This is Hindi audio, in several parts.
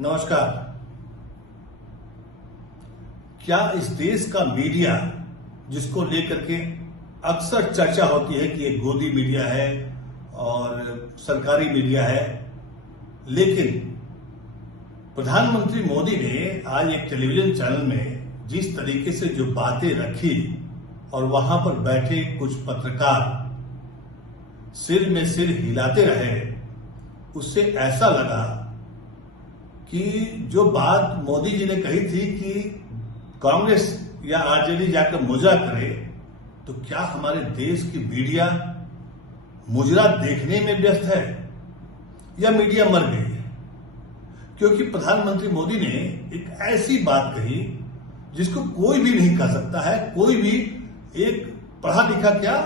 नमस्कार। क्या इस देश का मीडिया, जिसको लेकर के अक्सर चर्चा होती है कि ये गोदी मीडिया है और सरकारी मीडिया है, लेकिन प्रधानमंत्री मोदी ने आज एक टेलीविजन चैनल में जिस तरीके से जो बातें रखी और वहां पर बैठे कुछ पत्रकार सिर में सिर हिलाते रहे, उससे ऐसा लगा कि जो बात मोदी जी ने कही थी कि कांग्रेस या आरजेडी जाकर मुजरा करे, तो क्या हमारे देश की मीडिया मुजरा देखने में व्यस्त है या मीडिया मर गई है? क्योंकि प्रधानमंत्री मोदी ने एक ऐसी बात कही जिसको कोई भी नहीं कह सकता है। कोई भी एक पढ़ा लिखा क्या,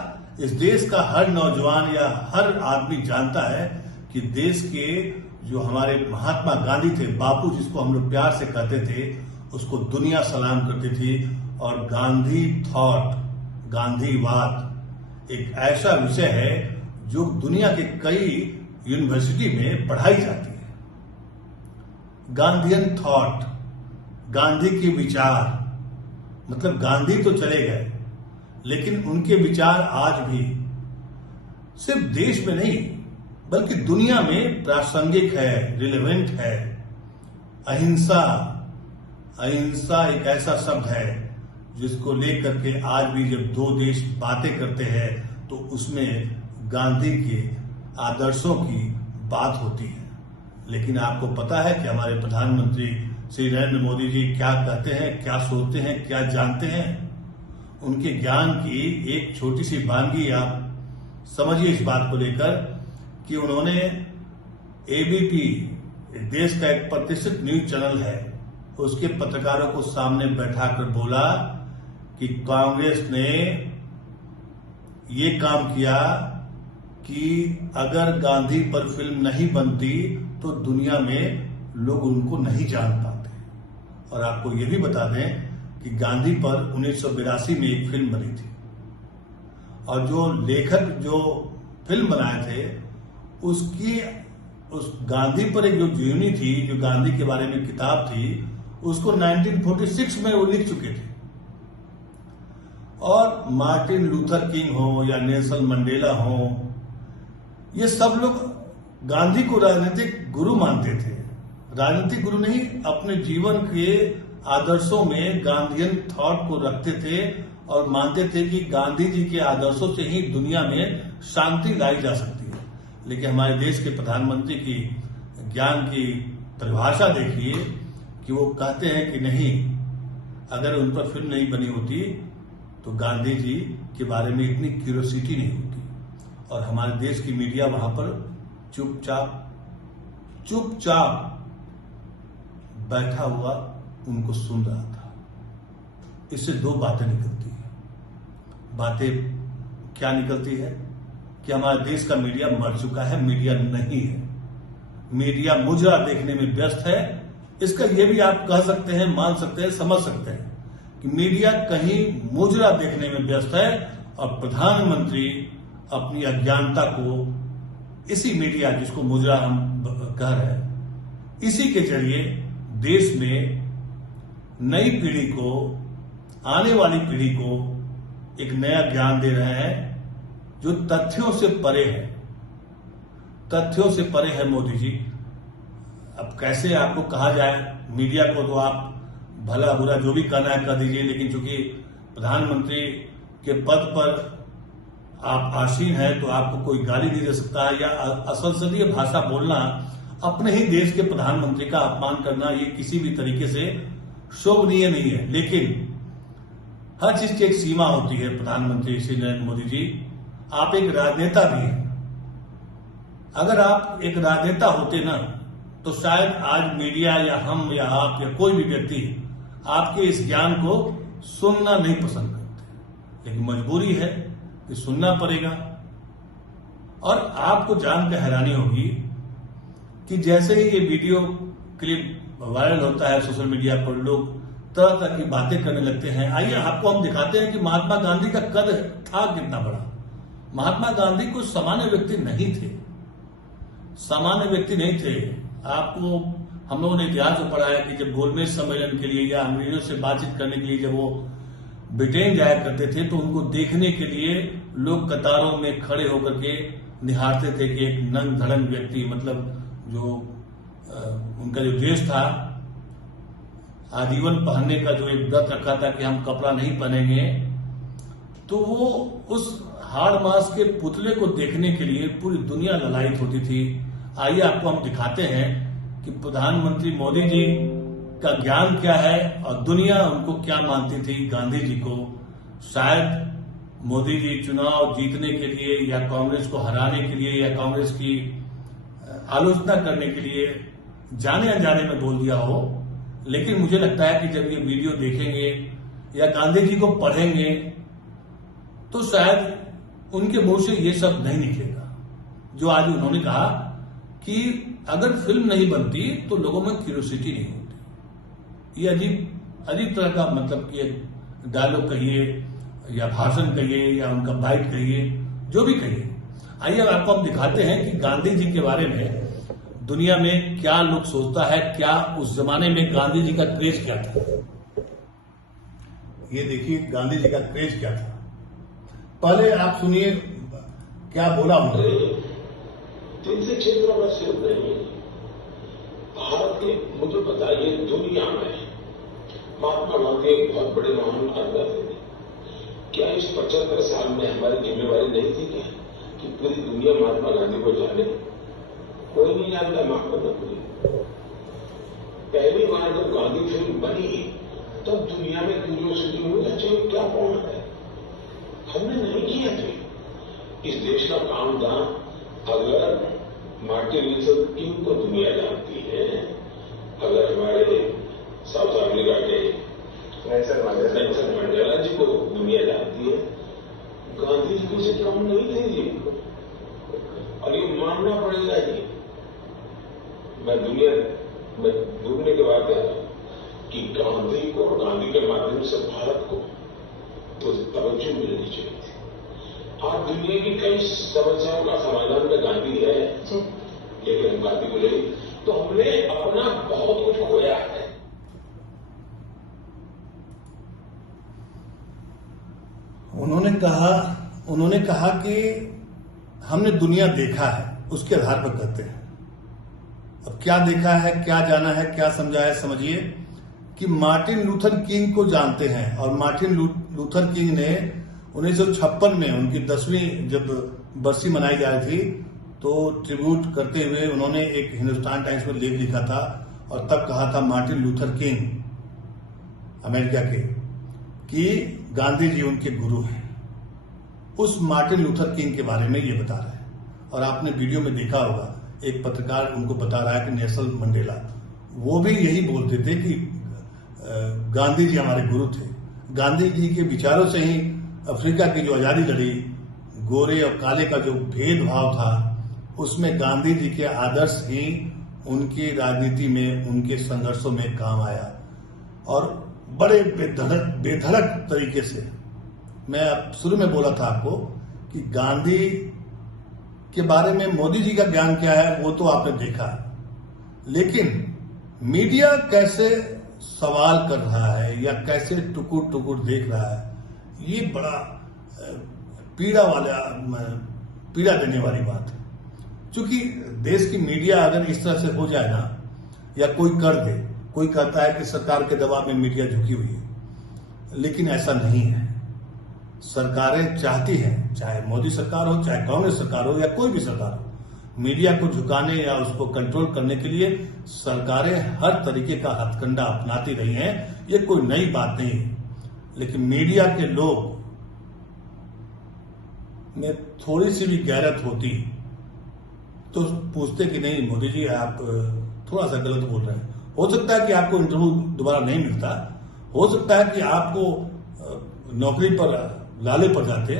इस देश का हर नौजवान या हर आदमी जानता है कि देश के जो हमारे महात्मा गांधी थे, बापू जिसको हम लोग प्यार से कहते थे, उसको दुनिया सलाम करती थी। और गांधी थॉट, गांधीवाद एक ऐसा विषय है जो दुनिया के कई यूनिवर्सिटी में पढ़ाई जाती है। गांधीयन थॉट, गांधी के विचार, मतलब गांधी तो चले गए लेकिन उनके विचार आज भी सिर्फ देश में नहीं बल्कि दुनिया में प्रासंगिक है, रिलेवेंट है। अहिंसा, अहिंसा एक ऐसा शब्द है जिसको लेकर के आज भी जब दो देश बातें करते हैं तो उसमें गांधी के आदर्शों की बात होती है। लेकिन आपको पता है कि हमारे प्रधानमंत्री श्री नरेंद्र मोदी जी क्या कहते हैं, क्या सोचते हैं, क्या जानते हैं? उनके ज्ञान की एक छोटी सी वानगी आप समझिए इस बात को लेकर कि उन्होंने एबीपी, देश का एक प्रतिष्ठित न्यूज चैनल है, उसके पत्रकारों को सामने बैठाकर बोला कि कांग्रेस ने ये काम किया कि अगर गांधी पर फिल्म नहीं बनती तो दुनिया में लोग उनको नहीं जान पाते। और आपको ये भी बता दें कि गांधी पर 1982 में एक फिल्म बनी थी और जो लेखक जो फिल्म बनाए थे उसकी उस गांधी पर एक जो जीवनी थी, जो गांधी के बारे में किताब थी, उसको 1946 में वो लिख चुके थे। और मार्टिन लूथर किंग हो या नेल्सन मंडेला हो, ये सब लोग गांधी को राजनीतिक गुरु मानते थे। राजनीतिक गुरु नहीं, अपने जीवन के आदर्शों में गांधीयन थॉट को रखते थे और मानते थे कि गांधी जी के आदर्शों से ही दुनिया में शांति लाई जा सकती है। लेकिन हमारे देश के प्रधानमंत्री की ज्ञान की परिभाषा देखिए कि वो कहते हैं कि नहीं, अगर उन पर फिल्म नहीं बनी होती तो गांधी जी के बारे में इतनी क्यूरियोसिटी नहीं होती। और हमारे देश की मीडिया वहां पर चुपचाप बैठा हुआ उनको सुन रहा था। इससे दो बातें निकलती है। बातें क्या निकलती है कि हमारे देश का मीडिया मर चुका है, मीडिया नहीं है, मीडिया मुजरा देखने में व्यस्त है। इसका ये भी आप कह सकते हैं, मान सकते हैं, समझ सकते हैं कि मीडिया कहीं मुजरा देखने में व्यस्त है और प्रधानमंत्री अपनी अज्ञानता को इसी मीडिया, जिसको मुजरा हम कह रहे हैं, इसी के जरिए देश में नई पीढ़ी को, आने वाली पीढ़ी को एक नया ज्ञान दे रहे हैं जो तथ्यों से परे है। तथ्यों से परे है मोदी जी। अब कैसे आपको कहा जाए, मीडिया को तो आप भला बुरा जो भी कहना है कर दीजिए, लेकिन चूंकि प्रधानमंत्री के पद पर आप आसीन हैं तो आपको कोई गाली नहीं दे सकता है, या असंसदीय भाषा बोलना, अपने ही देश के प्रधानमंत्री का अपमान करना, ये किसी भी तरीके से शोभनीय नहीं है। लेकिन हर चीज की एक सीमा होती है। प्रधानमंत्री श्री नरेंद्र मोदी जी, आप एक राजनेता भी हैं। अगर आप एक राजनेता होते ना तो शायद आज मीडिया या हम या आप या कोई भी व्यक्ति आपके इस ज्ञान को सुनना नहीं पसंद करते, लेकिन मजबूरी है कि सुनना पड़ेगा। और आपको जानकर हैरानी होगी कि जैसे ही ये वीडियो क्लिप वायरल होता है सोशल मीडिया पर, लोग तरह तरह की बातें करने लगते हैं। आइए आपको हम दिखाते हैं कि महात्मा गांधी का कद था कितना बड़ा। महात्मा गांधी कोई सामान्य व्यक्ति नहीं थे, सामान्य व्यक्ति नहीं थे। आपको हम लोगों ने इतिहास में पढ़ा है कि जब गोलमेज सम्मेलन के लिए या अंग्रेजों से बातचीत करने के लिए जब वो ब्रिटेन जाया करते थे तो उनको देखने के लिए लोग कतारों में खड़े होकर के निहारते थे कि एक नंग धड़ंग व्यक्ति, मतलब जो उनका जो ड्रेस था, आजीवन पहनने का जो एक व्रत रखा था कि हम कपड़ा नहीं पहनेंगे, तो वो उस हाड़ मास के पुतले को देखने के लिए पूरी दुनिया ललायित होती थी। आइए आपको हम दिखाते हैं कि प्रधानमंत्री मोदी जी का ज्ञान क्या है और दुनिया उनको क्या मानती थी गांधी जी को। शायद मोदी जी चुनाव जीतने के लिए या कांग्रेस को हराने के लिए या कांग्रेस की आलोचना करने के लिए जाने अनजाने में बोल दिया हो, लेकिन मुझे लगता है कि जब ये वीडियो देखेंगे या गांधी जी को पढ़ेंगे तो शायद उनके मुंह से ये सब नहीं निकलेगा जो आज उन्होंने कहा कि अगर फिल्म नहीं बनती तो लोगों में क्यूरियोसिटी नहीं होती। ये अजीब अजीब तरह का, मतलब कि डायलॉग कहिए या भाषण कहिए या उनका बाइट कहिए, जो भी कहिए। आइए अब आपको हम दिखाते हैं कि गांधी जी के बारे में दुनिया में क्या लोग सोचता है, क्या उस जमाने में गांधी जी का क्रेज क्या था। ये देखिए गांधी जी का क्रेज क्या था। पहले आप सुनिए क्या बोला उन्होंने। 300 क्षेत्रों में सिर्फ नहीं, भारत के, मुझे बताइए दुनिया में महात्मा गांधी एक बहुत बड़े महान आत्मा थे। क्या इस 75 साल में हमारी जिम्मेवारी नहीं थी क्या कि पूरी दुनिया महात्मा गांधी को जाने? कोई नहीं जानता, माफ करना मुझे। पहली बार जब गांधी फिल्म बनी तब दुनिया में क्यूरियोसिटी हुई, अच्छा क्या कौन है? हमने नहीं किया थे इस देश का काम था। अगर मार्टिन लूथर किंग को दुनिया जानती है, अगर हमारे साउथ अफ्रीका के नेल्सन मंडेला जी को दुनिया जानती है, गांधी जी की से कम नहीं थे जी। और ये मानना पड़ेगा जी। मैं दुनिया में डूबने के बाद कह रहा हूं कि गांधी को, गांधी के माध्यम से भारत को तो तवज्जो मिलनी चाहिए थी। आज दुनिया की कई समस्याओं का समाधान में गांधी है, लेकिन हम गांधी को ले तो हमने अपना बहुत कुछ खोया है। उन्होंने कहा कि हमने दुनिया देखा है, उसके आधार पर कहते हैं। अब क्या देखा है, क्या जाना है, क्या समझा है, समझिए कि मार्टिन लूथर किंग को जानते हैं। और मार्टिन लूथर किंग ने 1956 में उनकी 10वीं जब बरसी मनाई जा रही थी तो ट्रिब्यूट करते हुए उन्होंने एक हिंदुस्तान टाइम्स में लेख लिखा था और तब कहा था मार्टिन लूथर किंग अमेरिका के कि गांधी जी उनके गुरु हैं। उस मार्टिन लूथर किंग के बारे में ये बता रहे हैं। और आपने वीडियो में देखा होगा एक पत्रकार उनको बता रहा है कि नेल्सन मंडेला, वो भी यही बोलते थे कि गांधी जी हमारे गुरु थे। गांधी जी के विचारों से ही अफ्रीका की जो आजादी लड़ी, गोरे और काले का जो भेदभाव था, उसमें गांधी जी के आदर्श ही उनकी राजनीति में, उनके संघर्षों में काम आया। और बड़े बेधड़क तरीके से, मैं शुरू में बोला था आपको कि गांधी के बारे में मोदी जी का ज्ञान क्या है वो तो आपने देखा, लेकिन मीडिया कैसे सवाल कर रहा है या कैसे टुकुर टुकुर देख रहा है, ये बड़ा पीड़ा देने वाली बात है। क्योंकि देश की मीडिया अगर इस तरह से हो जाए ना, या कोई कर दे, कोई कहता है कि सरकार के दबाव में मीडिया झुकी हुई है, लेकिन ऐसा नहीं है। सरकारें चाहती हैं, चाहे मोदी सरकार हो, चाहे कांग्रेस सरकार हो या कोई भी सरकार हो, मीडिया को झुकाने या उसको कंट्रोल करने के लिए सरकारें हर तरीके का हथकंडा अपनाती रही हैं। ये कोई नई बात नहीं है। लेकिन मीडिया के लोग में थोड़ी सी भी गैरत होती तो पूछते कि नहीं मोदी जी आप थोड़ा सा गलत बोल रहे हैं। हो सकता है कि आपको इंटरव्यू दोबारा नहीं मिलता, हो सकता है कि आपको नौकरी पर लाले पड़ जाते,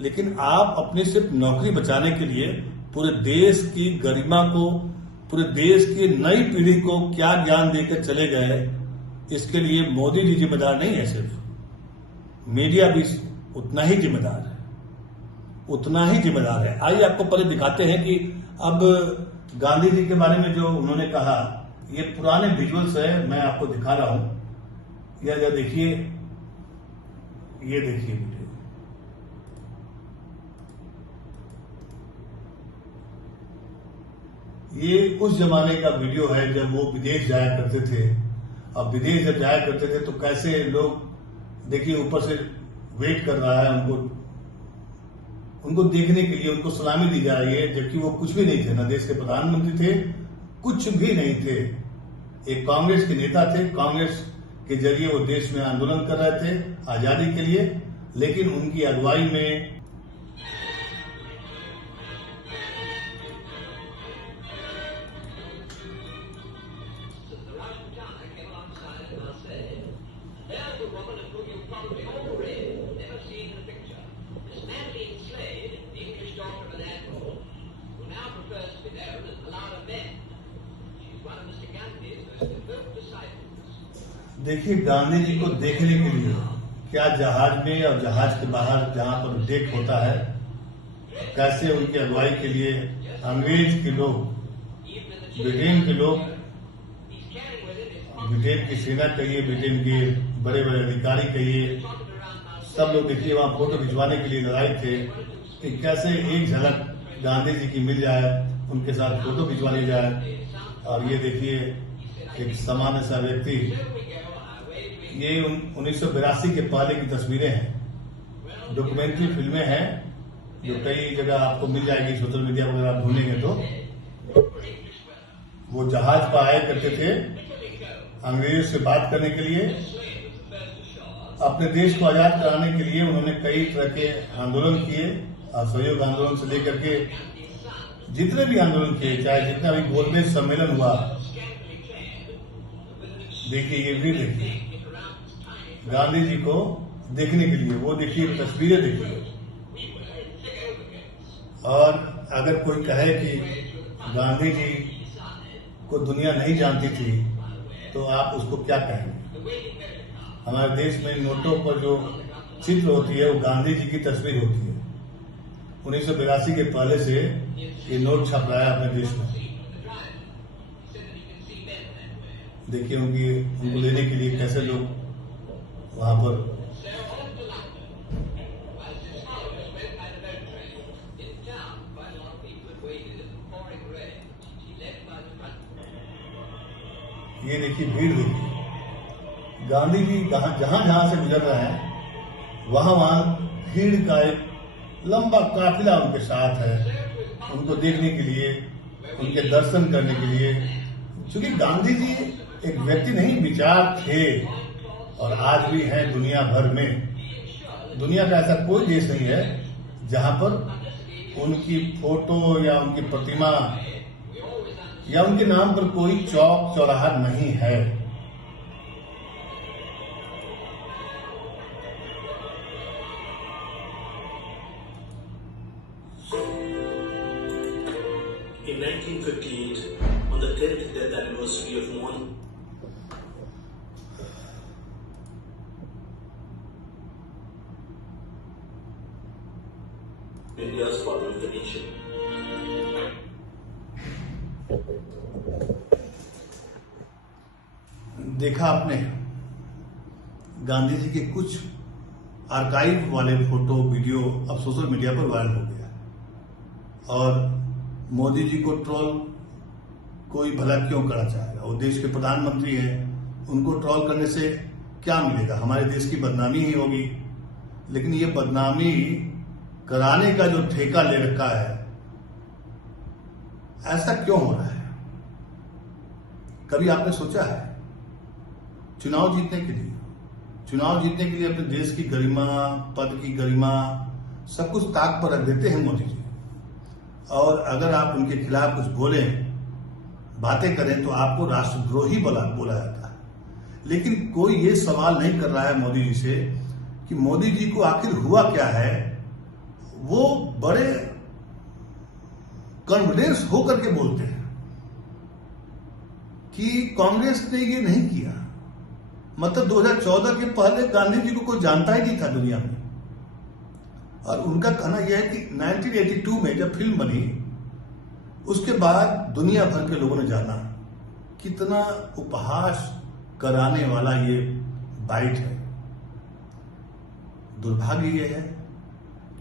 लेकिन आप अपनी सिर्फ नौकरी बचाने के लिए पूरे देश की गरिमा को, पूरे देश की नई पीढ़ी को क्या ज्ञान देकर चले गए, इसके लिए मोदी जी जिम्मेदार नहीं है, सिर्फ मीडिया भी उतना ही जिम्मेदार है, उतना ही जिम्मेदार है। आइए आपको पहले दिखाते हैं कि अब गांधी जी के बारे में जो उन्होंने कहा ये पुराने विजुअल्स है, मैं आपको दिखा रहा हूं। या देखिए, ये देखिए वीडियो। ये उस जमाने का वीडियो है जब वो विदेश जाया करते थे। अब विदेश जब जाया करते थे तो कैसे लोग, देखिए ऊपर से वेट कर रहा है उनको देखने के लिए, उनको सलामी दी जा रही है, जबकि वो कुछ भी नहीं थे, न देश के प्रधानमंत्री थे, कुछ भी नहीं थे। एक कांग्रेस के नेता थे, कांग्रेस के जरिए वो देश में आंदोलन कर रहे थे आजादी के लिए, लेकिन उनकी अगुवाई में देखिए, गांधी जी को देखने के लिए क्या जहाज में और जहाज के बाहर जहां पर डेक होता है, कैसे उनकी अगुवाई के लिए अंग्रेज के लोग, ब्रिटेन के लोग, ब्रिटेन की सेना कहिए, ब्रिटेन के बड़े बड़े अधिकारी कहिए, सब लोग देखिए वहां फोटो खिंचवाने के लिए लड़ाई थे कि कैसे एक झलक गांधी जी की मिल जाए, उनके साथ फोटो खिंचवानी जाए। और ये देखिए एक सामान्य सा व्यक्ति, ये 1982 के पहले की तस्वीरें हैं, डॉक्यूमेंट्री फिल्में हैं जो कई जगह आपको मिल जाएगी, सोशल मीडिया वगैरह आप ढूंढेंगे तो। वो जहाज पर आया करते थे अंग्रेजों से बात करने के लिए, अपने देश को आजाद कराने के लिए उन्होंने कई तरह के आंदोलन किए, असहयोग आंदोलन से लेकर के जितने भी आंदोलन किए, चाहे जितना भी गोलमेज सम्मेलन हुआ। देखिए ये भी देखिए गांधी जी को देखने के लिए, वो देखिए तस्वीरें देखिए। और अगर कोई कहे कि गांधी जी को दुनिया नहीं जानती थी तो आप उसको क्या कहेंगे। हमारे देश में नोटों पर जो चित्र होती है वो गांधी जी की तस्वीर होती है। 1982 के पहले से ये नोट छप रहा है अपने देश में। देखिए उनको लेने के लिए कैसे लोग वहां पर ये देखिए भीड़ देखिए, गांधी जी जहां जहां से गुजर रहे हैं वहां भीड़ का एक लंबा काफिला उनके साथ है, उनको देखने के लिए, उनके दर्शन करने के लिए। क्योंकि गांधी जी एक व्यक्ति नहीं, विचार थे और आज भी है दुनिया भर में। दुनिया का ऐसा कोई देश नहीं है जहां पर उनकी फोटो या उनकी प्रतिमा या उनके नाम पर कोई चौक चौराहा नहीं है। In 1958, on the 10th death anniversary of one India's father of the nation. देखा आपने गांधी जी के कुछ आर्काइव वाले फोटो वीडियो अब सोशल मीडिया पर वायरल हो गया। और मोदी जी को ट्रोल कोई भला क्यों करना चाहेगा, वो देश के प्रधानमंत्री हैं, उनको ट्रोल करने से क्या मिलेगा, हमारे देश की बदनामी ही होगी। लेकिन ये बदनामी कराने का जो ठेका ले रखा है, ऐसा क्यों हो रहा है? कभी आपने सोचा है? चुनाव जीतने के लिए अपने देश की गरिमा, पद की गरिमा, सब कुछ ताक पर रख देते हैं मोदी जी। और अगर आप उनके खिलाफ कुछ बोलें, बातें करें तो आपको राष्ट्रद्रोही बोला जाता है। लेकिन कोई ये सवाल नहीं कर रहा है मोदी जी से कि मोदी जी को आखिर हुआ क्या है। वो बड़े कॉन्फिडेंस होकर के बोलते हैं कि कांग्रेस ने ये नहीं किया। मतलब 2014 के पहले गांधी जी को कोई जानता ही नहीं था दुनिया में। और उनका कहना यह है कि 1982 में जब फिल्म बनी, उसके बाद दुनिया भर के लोगों ने जाना कितना उपहास कराने वाला ये बाइट है। दुर्भाग्य ये है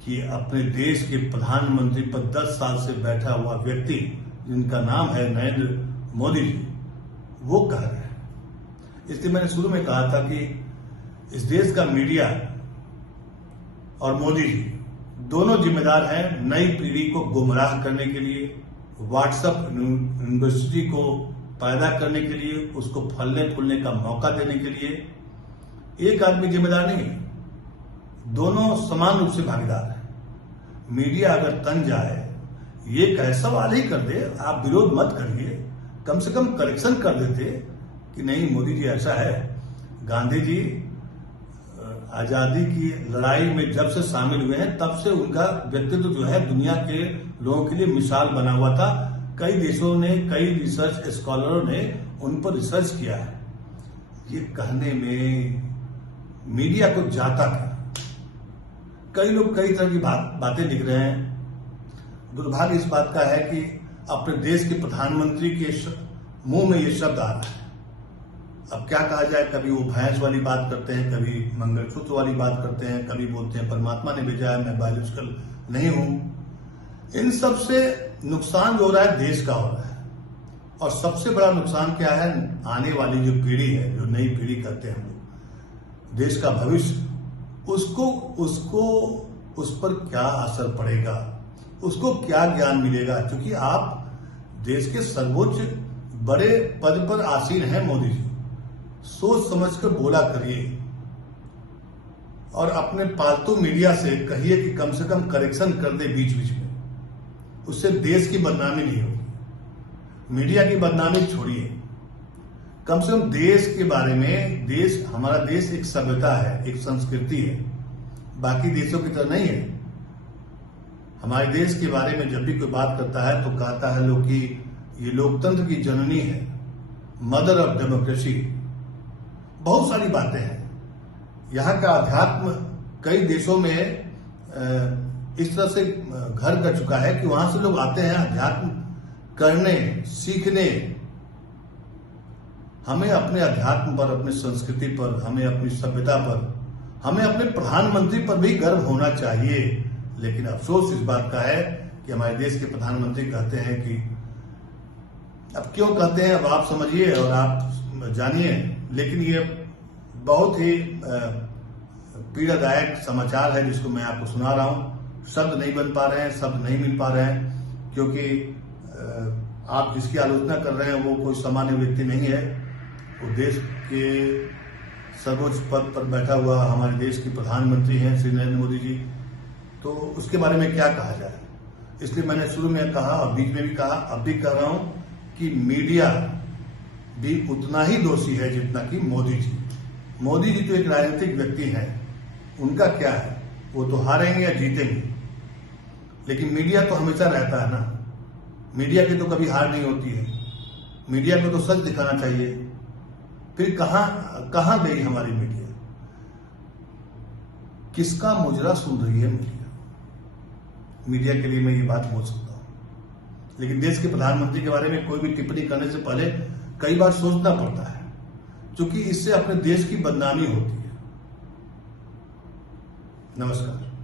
कि अपने देश के प्रधानमंत्री पर 10 साल से बैठा हुआ व्यक्ति, जिनका नाम है नरेंद्र मोदी जी, वो कह रहे हैं। इसलिए मैंने शुरू में कहा था कि इस देश का मीडिया और मोदी जी दोनों जिम्मेदार हैं नई पीढ़ी को गुमराह करने के लिए, व्हाट्सएप यूनिवर्सिटी को पैदा करने के लिए, उसको फलने फूलने का मौका देने के लिए। एक आदमी जिम्मेदार नहीं है, दोनों समान रूप से भागीदार हैं। मीडिया अगर तन जाए, ये कहे, सवाल ही कर दे, आप विरोध मत करिए, कम से कम करेक्शन कर देते कि नहीं मोदी जी ऐसा है। गांधी जी आजादी की लड़ाई में जब से शामिल हुए हैं तब से उनका व्यक्तित्व जो है दुनिया के लोगों के लिए मिसाल बना हुआ था। कई देशों ने, कई रिसर्च स्कॉलरों ने उन पर रिसर्च किया है। ये कहने में मीडिया को जाता क्या? कई लोग कई तरह की बातें लिख रहे हैं। दुर्भाग्य इस बात का है कि अपने देश के प्रधानमंत्री के मुंह में ये शब्द आ रहा है। अब क्या कहा जाए, कभी वो भैंस वाली बात करते हैं, कभी मंगलसूत्र वाली बात करते हैं, कभी बोलते हैं परमात्मा ने भेजा है, मैं बायोलॉजिकल नहीं हूं। इन सब से नुकसान जो हो रहा है देश का हो रहा है। और सबसे बड़ा नुकसान क्या है, आने वाली जो पीढ़ी है, जो नई पीढ़ी कहते हैं हम लोग, देश का भविष्य, उसको उस पर क्या असर पड़ेगा, उसको क्या ज्ञान मिलेगा। क्योंकि आप देश के सर्वोच्च बड़े पद पर आसीन हैं मोदी जी, सोच समझकर बोला करिए और अपने पालतू मीडिया से कहिए कि कम से कम करेक्शन कर दे बीच बीच में। उससे देश की बदनामी नहीं होगी। मीडिया की बदनामी छोड़िए, कम से कम देश के बारे में, हमारा देश एक सभ्यता है, एक संस्कृति है, बाकी देशों की तरह नहीं है। हमारे देश के बारे में जब भी कोई बात करता है तो कहता है लोग कि ये लोकतंत्र की जननी है, मदर ऑफ डेमोक्रेसी। बहुत सारी बातें हैं। यहाँ का अध्यात्म कई देशों में इस तरह से घर कर चुका है कि वहां से लोग आते हैं अध्यात्म करने, सीखने। हमें अपने अध्यात्म पर, अपनी संस्कृति पर, हमें अपनी सभ्यता पर, हमें अपने प्रधानमंत्री पर भी गर्व होना चाहिए। लेकिन अफसोस इस बात का है कि हमारे देश के प्रधानमंत्री कहते हैं कि, अब क्यों कहते हैं अब आप समझिए और आप जानिए, लेकिन ये बहुत ही पीड़ादायक समाचार है जिसको मैं आपको सुना रहा हूं। शब्द नहीं बन पा रहे हैं, शब्द नहीं मिल पा रहे हैं, क्योंकि आप जिसकी आलोचना कर रहे हैं वो कोई सामान्य व्यक्ति नहीं है। वो देश के सर्वोच्च पद पर बैठा हुआ हमारे देश के प्रधानमंत्री हैं श्री नरेंद्र मोदी जी। तो उसके बारे में क्या कहा जाए। इसलिए मैंने शुरू में कहा और बीच में भी कहा, अब भी कह रहा हूं कि मीडिया भी उतना ही दोषी है जितना कि मोदी जी। मोदी जी तो एक राजनीतिक व्यक्ति हैं, उनका क्या है, वो तो हारेंगे या जीतेंगे, लेकिन मीडिया तो हमेशा रहता है ना। मीडिया की तो कभी हार नहीं होती है। मीडिया को तो सच दिखाना चाहिए। फिर कहां गई हमारी मीडिया? किसका मुजरा सुन रही है मीडिया? मीडिया के लिए मैं ये बात बोल सकता हूं। लेकिन देश के प्रधानमंत्री के बारे में कोई भी टिप्पणी करने से पहले कई बार सोचना पड़ता है, क्योंकि इससे अपने देश की बदनामी होती है। नमस्कार।